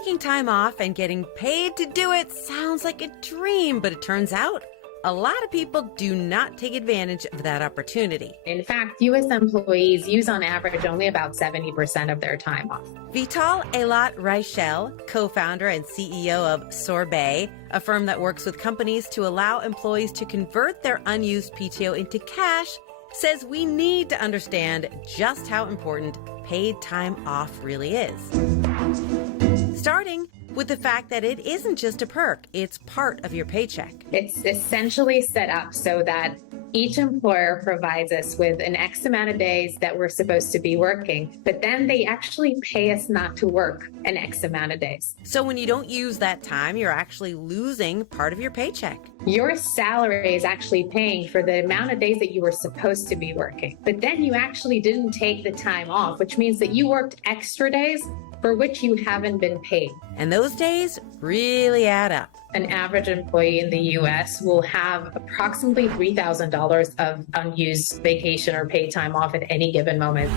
Taking time off and getting paid to do it sounds like a dream, but it turns out a lot of people do not take advantage of that opportunity. In fact, U.S. employees use on average only about 70% of their time off. Veetahl Eilat-Raichel, co-founder and CEO of Sorbet, a firm that works with companies to allow employees to convert their unused PTO into cash, says we need to understand just how important paid time off really is. Starting with the fact that it isn't just a perk, it's part of your paycheck. It's essentially set up so that each employer provides us with an X amount of days that we're supposed to be working, but then they actually pay us not to work an X amount of days. So when you don't use that time, you're actually losing part of your paycheck. Your salary is actually paying for the amount of days that you were supposed to be working, but then you actually didn't take the time off, which means that you worked extra days for which you haven't been paid. And those days really add up. An average employee in the U.S. will have approximately $3,000 of unused vacation or paid time off at any given moment.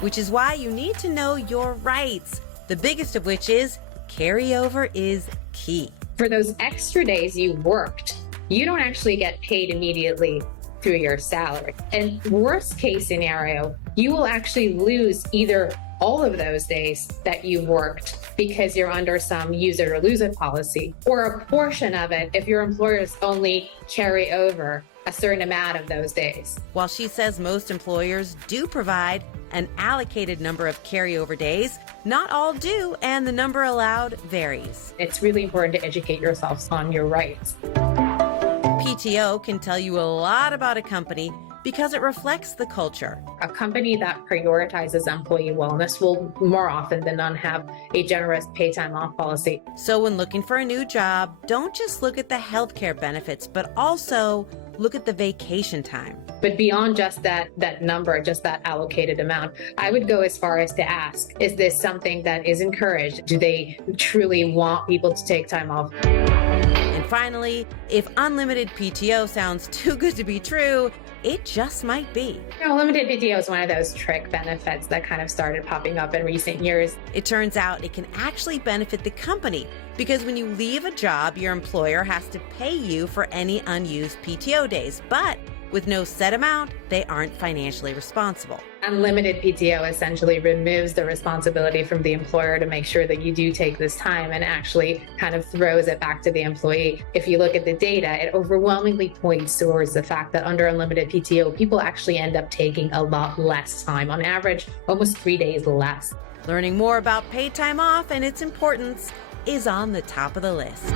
Which is why you need to know your rights, the biggest of which is carryover is key. For those extra days you worked, you don't actually get paid immediately through your salary. And worst case scenario, you will actually lose either all of those days that you worked because you're under some use it or lose it policy, or a portion of it if your employers only carry over a certain amount of those days. While she says most employers do provide an allocated number of carryover days, not all do, and the number allowed varies. It's really important to educate yourselves on your rights. PTO can tell you a lot about a company because it reflects the culture. A company that prioritizes employee wellness will more often than not have a generous pay time off policy. So when looking for a new job, don't just look at the healthcare benefits, but also look at the vacation time. But beyond just that number, just that allocated amount, I would go as far as to ask, is this something that is encouraged? Do they truly want people to take time off? And finally, if unlimited PTO sounds too good to be true, it just might be. Limited PTO is one of those trick benefits that kind of started popping up in recent years. It turns out it can actually benefit the company because when you leave a job, your employer has to pay you for any unused PTO days. But with no set amount, they aren't financially responsible. Unlimited PTO essentially removes the responsibility from the employer to make sure that you do take this time and actually kind of throws it back to the employee. If you look at the data, it overwhelmingly points towards the fact that under unlimited PTO, people actually end up taking a lot less time. On average, almost 3 days less. Learning more about paid time off and its importance is on the top of the list.